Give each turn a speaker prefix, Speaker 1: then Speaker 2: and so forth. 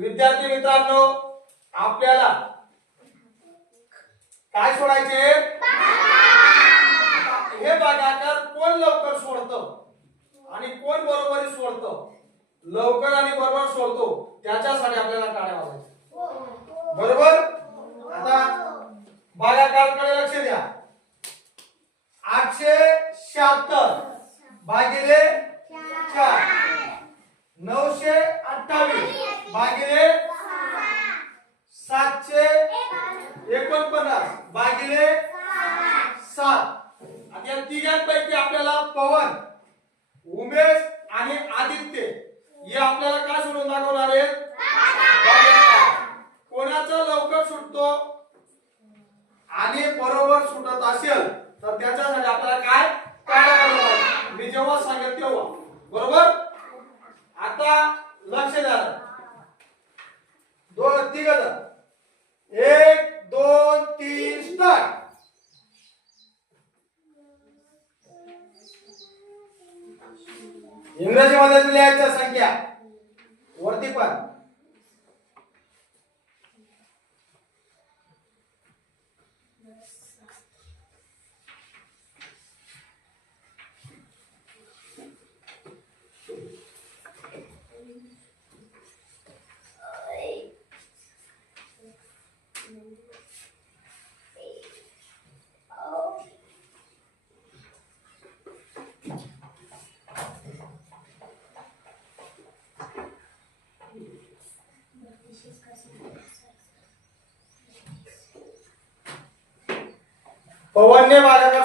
Speaker 1: विद्यार्थी मित्रांनो आपल्याला काय सोडायचे? हे भागाकार कोण लवकर सोडतं आणि कोण बरोबरी सोडतं? लवकर आणि बरोबर सोडतो त्याच्यासाठी आपल्याला टाळ्या वाजायचे बरोबर? आता भागाकारकडे लक्ष द्या. आठशे शहात्तर भागिले भागिले सातशे एकोणपन्नास. भागिले सात. आता या तिघांपैकी आपल्याला पवन उमेश आणि आदित्य हे आपल्याला काय सोडून दाखवणार आहेत? कोणाचा लवकर सुटतो आणि बरोबर सुटत असेल तर त्याच्यासाठी आपल्याला काय टाळ्या वाजवाव्या लागतात. मी जेव्हा सांगेल तेव्हा बरोबर आता लक्ष द्या दोन तिघ एक दोन तीन स्टार्ट इंग्रजीमध्ये लिहायच्या संख्या. वरती पण. पवनने भागाकार